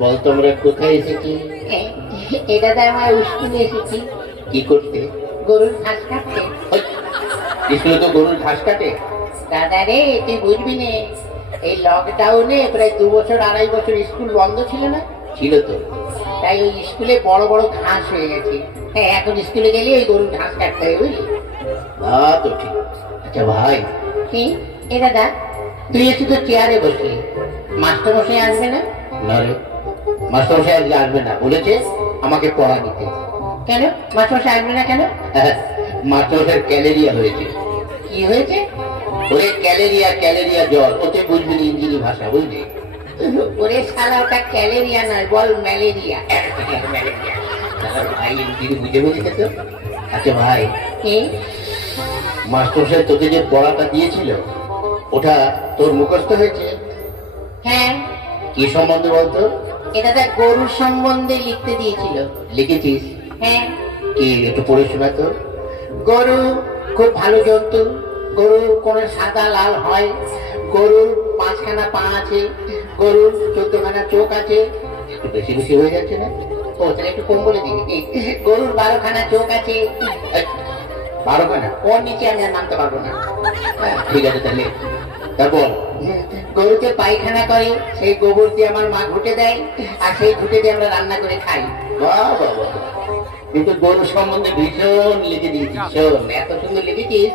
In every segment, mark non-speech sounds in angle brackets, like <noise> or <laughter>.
বল তোমরা কোথায় এসেছি? এটা তো আমার স্কুলে এসেছি। কি করতে? গরুর ঘাস কাটতে। ওই, তো গরুর ঘাস কাটে? দাদা রে তুই বুঝবি নে এই লকডাউনে প্রায় দু বছর আড়াই বছর স্কুল বন্ধ ছিল না? ছিল তো। তাই ওই স্কুলে বড় বড় ঘাস হয়ে গেছে। হ্যাঁ এখন স্কুলে গেলে ওই গরুর ঘাস কাটতে হবে বুঝলি? তা তো ঠিক। আচ্ছা ভাই। কি? এ দাদা তুই একটু তো চেয়ারে বসলি মাস্টার মশাই আসবে না? না রে। আজকে আসবে না বলেছে আমাকে পড়া দিতে। কেন? মাস্টার মশাই আসবে না কেন? <laughs> মাস্টারমশাইয়ের ক্যালেরিয়া হয়েছে। কি হয়েছে? ওরে ক্যালেরিয়া ক্যালেরিয়া জ্বর ওতে বুঝবি ইঞ্জিনি ভাষা বুঝলি? <laughs> ওরে ওটা ক্যালেরিয়া নয় বল ম্যালেরিয়া। <laughs> ম্যালেরিয়া। ভাই ইঞ্জিনি বুঝে বুঝেছে তো? আচ্ছা ভাই কি? মাস্টারমশাই তোকে যে পড়াটা দিয়েছিল ওটা তোর মুখস্থ হয়েছে? হ্যাঁ। কি সম্বন্ধে বলতো? এটা তো গরুর সম্বন্ধে লিখতে দিয়েছিল। লিখেছিস? হ্যাঁ। কি একটু পড়ে শোনা তো। গরু খুব ভালো জন্তু। গরুর কোনো সাদা লাল হয়। গরুর পাঁচখানা পা আছে। গরুর চোদ্দখানা চোখ আছে। একটু বেশি বেশি হয়ে যাচ্ছে না? ও তাহলে একটু কম বলে দিবি। গরুর বারোখানা চোখ আছে। এই, বারো খানা ওর নিচে আমি আর নামতে পারব না। হ্যাঁ, ঠিক আছে তাহলে। গরুকে পায়খানা করে সেই গোবর দিয়ে আমার মা ঘুটে দেয় আর সেই ঘুটে দিয়ে আমরা রান্না করে খাই। কিন্তু গরু সম্বন্ধে ভীষণ লিখে দিয়েছিস শোন। এত সুন্দর লিখেছিস।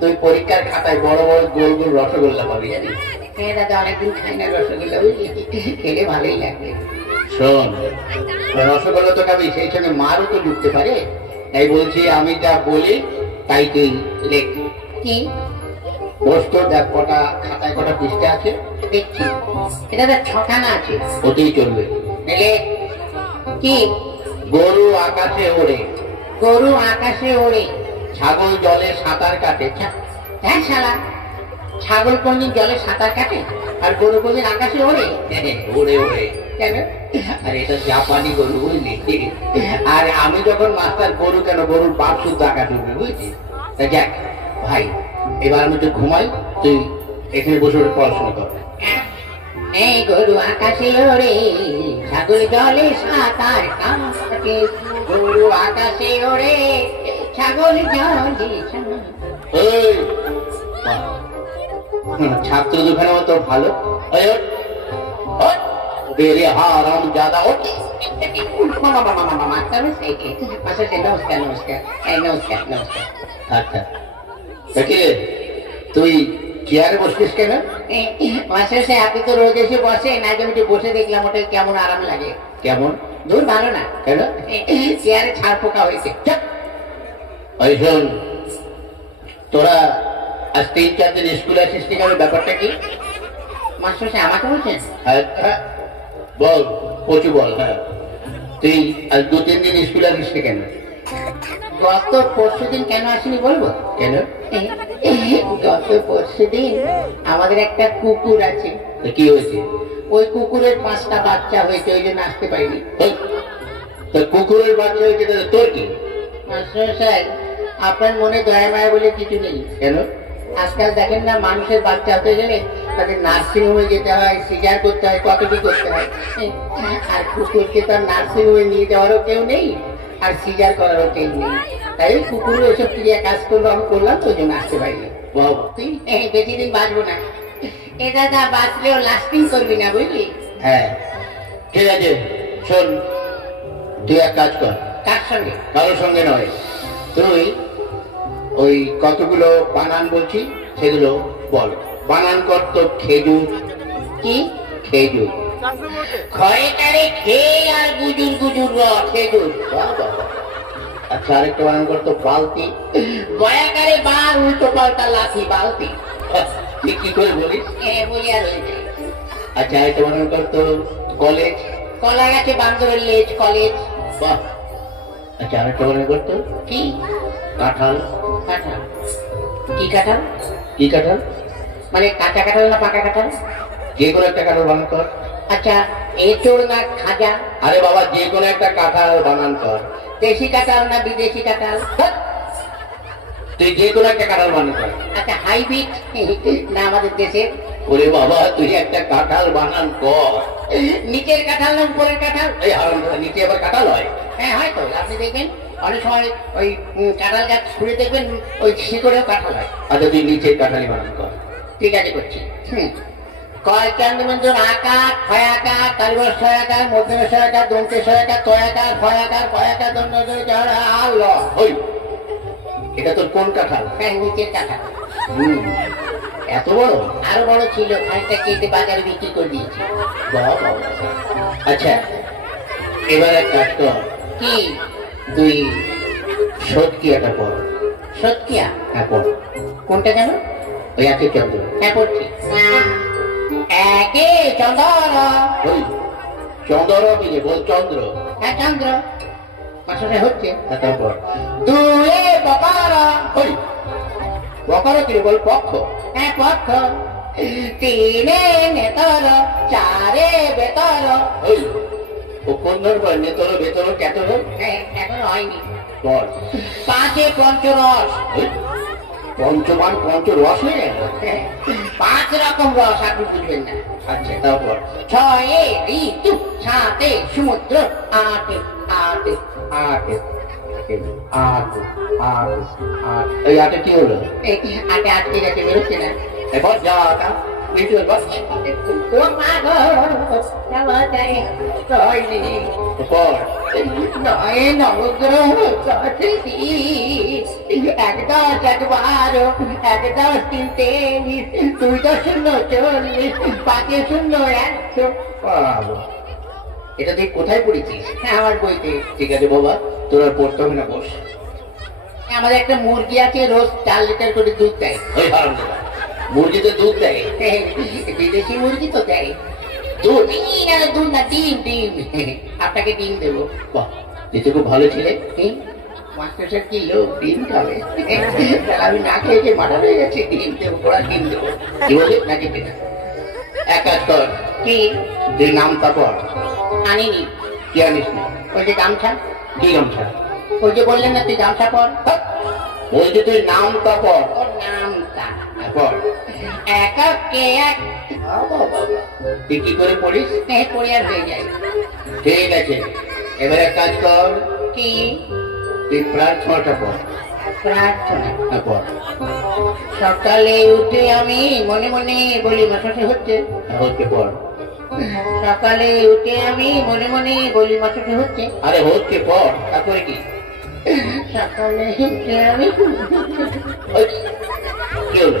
তুই পরীক্ষার খাতায় বড় বড় গোল গোল রসগোল্লা পাবি জানিস? হ্যাঁ দাদা অনেকদিন খাই না রসগোল্লা খেলে ভালোই লাগবে শোন রসগোল্লা তো খাবি সেই সঙ্গে মারও তো ঢুকতে পারে। তাই বলছি আমি যা বলি তাই তুই লেখ। কি? দেখ কটা খাতায় কটা পৃষ্ঠা আছে? দেখছি এটা ছখানা আছে। ওতেই চলবে। কি? গরু আকাশে ওড়ে। গরু আকাশে ওড়ে। ছাগল জলে সাঁতার কাটে। হ্যাঁ শালা। ছাগল কোনদিন জলে সাঁতার কাটে? আর গরু কোনদিন আকাশে ওড়ে? ওড়ে ওড়ে। কেন? আর এটা জাপানি গরু বুঝলি? আর আমি যখন মাস্টার গরু কেন? গরুর বাপ শুদ্ধ আকাশ উঠবে বুঝলি? তা যাক ভাই এবার আমি তো ঘুমাই তুই এখানে বসে বসে পড়াশোনা কর এই গরু আকাশে ওড়ে ছাগল জলে সাঁতার গরু আকাশে ওড়ে ছাগল জলে ছাত্র দুখানে তো ভালো হারাম জাদা ওঠ নমস্কার নমস্কার নমস্কার আচ্ছা দেখলে তুই চেয়ারে বসছিস কেন? সাহেব আপনি তো রোজ এসে বসেন আজ আমি বসে দেখলাম ওটা কেমন আরাম লাগে। কেমন? দূর ভালো না। কেন? চেয়ারে ছাড় পোকা হয়েছে। তোরা আজ তিন চার দিন স্কুলে আসিস নি কেন? ব্যাপারটা কি? মাস্টার সাহেব আমাকে বলছেন? হ্যাঁ, হ্যাঁ। বল কচু বল হ্যাঁ। তুই আজ দু তিন দিন স্কুলে আসিস কেন? গত পরশু দিন কেন আসেনি বলব? কেন? গত পরশু দিন আমাদের একটা কুকুর আছে। কি হয়েছে? ওই কুকুরের পাঁচটা বাচ্চা হয়েছে ওই জন্য আসতে পারিনি। কুকুরের বাচ্চা হয়েছে তোর কি? মাস্টার সাহেব আপনার মনে দয়া মায়া বলে কিছু নেই। কেন? আজকাল দেখেন না মানুষের বাচ্চা হতে গেলে তাদের নার্সিং হোমে যেতে হয় সিজার করতে হয় কত কি করতে হয়। আর কুকুরকে তো নার্সিং হোমে নিয়ে যাওয়ারও কেউ নেই। আর সিজার করারও কেউ নেই। তাই কুকুর ওইসব ক্রিয়া কাজ করল আমি করলাম তো জন্য আসতে পারিনি তুই বেশি দিন বাঁচবো না। এ দাদা বাঁচলেও লাস্টিং করবি না বুঝলি? হ্যাঁ। ঠিক আছে শোন তুই এক কাজ কর। কার সঙ্গে? কারোর সঙ্গে নয়। তুই ওই কতগুলো বানান বলছি সেগুলো বল। বানান কর তো খেজুর। কি? খেজুর। খেয়ে আর গুজুর গুজুর খেজুর বাহ। আচ্ছা আরেকটা বানান কর তো বালতি বয়াকারে বার উল্টো পাল্টা লাথি বালতি। তুই কি করে বলিস? এ বলি আর আচ্ছা আরেকটা বানান কর কলেজ। কলা গাছে বান্দরের লেজ কলেজ। বাহ। আচ্ছা আরেকটা বানান কর তো কি? কাঁঠাল। কাঁঠাল। কি কাঁঠাল? কি কাঁঠাল? মানে কাঁচা কাঁঠাল না পাকা কাঁঠাল? যে কোনো একটা কাঁঠাল বানান কর। আচ্ছা এঁচোড় না খাজা? আরে বাবা যে কোনো একটা কাঁঠাল বানান কর দেশি কাঁঠাল না বিদেশি কাঁঠাল? তুই যে কোনো একটা কাঁঠাল বানাতে কর আচ্ছা হাইব্রিড? না আমাদের দেশের ওরে বাবা তুই একটা কাঁঠাল বানান কর নিচের কাঁঠাল না উপরের কাঁঠাল? এই হারাম নিচে আবার কাঁঠাল হয়? হ্যাঁ হয়তো আপনি দেখবেন অনেক সময় ওই কাঁঠাল গাছ ছুঁড়ে দেখবেন ওই শিকড়েও কাঁঠাল হয়। আচ্ছা তুই নিচের কাঁঠালি বানান কর ঠিক আছে করছি। হুম। আকার তয়াকার দণ্ড এটা তোর কোন কাঁঠাল? হ্যাঁ নিচের কাঁঠাল। হুম, এত বড়? আরও বড় ছিল খানিকটা কেটে বাজারে বিক্রি করে দিয়েছি। আচ্ছা এবার এক কাজ কর। কি? সত্যি একটা পর হ্যাঁ পর কোনটা কেন ওই একে চন্দ্র। হ্যাঁ পড়ছি। একে চন্দ্র। ওই চন্দ্র বিজে বল চন্দ্র। হ্যাঁ চন্দ্র। আসলে হচ্ছে। হ্যাঁ তারপর। দুয়ে বকার ওই বকারো কি বল? পক্ষ। হ্যাঁ পক্ষ। তিনে নেতর চারে বেতর। ওই কোন ধরনের নেতর বেতর কেতর হ্যাঁ, এখনও হয়নি। বল। পাঁচে পঞ্চরস পঞ্চমান পঞ্চ রস হ্যাঁ, পাঁচ রকম রস আপনি বুঝবেন না। আচ্ছা তারপর? ছয়ে ঋতু সাতে সমুদ্র আটে আটে। আট আট আট আট এই আটে কি হলো? আটে আটকে গেছে বেরোচ্ছে না। এবার যা নয় নবগ্রহ তিন তেইশ দুই দশ শূন্য চল্লিশ পাঁচে শূন্য একশো বাবা। এটা তুই কোথায় পড়েছিস হ্যাঁ, আমার বইতে ঠিক আছে বাবা তোর আর পড়তে হবে না বস আমাদের একটা মুরগি আছে রোজ চার লিটার করে দুধ দেয় দাদা মুরগিতে দুধ দেয়? বিদেশি মুরগি তো দেয়। দুধ। না দুধ না ডিম ডিম। আপনাকে ডিম দেবো। বাহ তুই তো খুব ভালো ছিলে। মাস্টার কি লোক? ডিম খাবে? আমি না খেয়ে খেয়ে মাথা হয়ে গেছে ডিম দেবো ওরা ডিম দেবো। কি বলি না খেতে না কর কি? তুই নামটা পড় আনিনি। কি আনিস না? ওই যে গামছা। কি গামছা? ওই যে বললেন না তুই গামছা পর? ওই যে তুই নামটা পড় ওর নামটা হ্যাঁ, এক কে এক। বাবা, বাবা। তুই কি করে পড়িস? স্নেহ পরিয়ার হয়ে যায়। ঠিক আছে এবার এক কাজ কর। কি? তুই প্রার্থনাটা পড় প্রার্থনা? হ্যাঁ, পড় সকালে উঠে আমি মনে মনে বলি মাসাসে হচ্ছে? হ্যাঁ, হচ্ছে পড় সকালে উঠে আমি মনে মনে বলি মাসাসে হচ্ছে? আরে হচ্ছে পড় তারপরে কি? সকালে উঠে আমি ওই, কি হলো?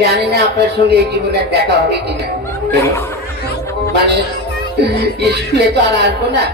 জানি না আপনার সঙ্গে এই জীবনে দেখা হবে কিনা মানে স্কুলে তো আর আসব না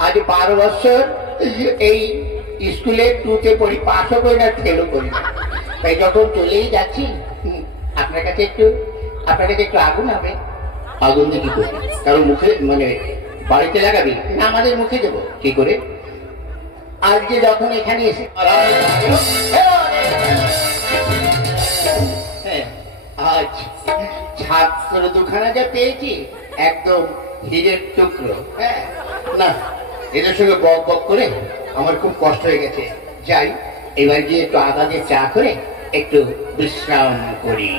আজ বারো বছর এই স্কুলে টুতে পড়ি পাশও করি না ফেলও করি তাই যখন চলেই যাচ্ছি আপনার কাছে একটু আপনার কাছে একটু আগুন হবে আগুন দিয়ে কি করবি কারও মুখে মানে বাড়িতে লাগাবি না আমাদের মুখে দেবো কি করে আজকে যখন এখানে এসে হ্যাঁ, আজ ছাত্র দুখানা যা পেয়েছি, একদম হিরের টুকরো হ্যাঁ? না, এদের সঙ্গে বক বক করে আমার খুব কষ্ট হয়ে গেছে। যাই, এবার গিয়ে একটু আদা দিয়ে চা করে একটু বিশ্রাম করি।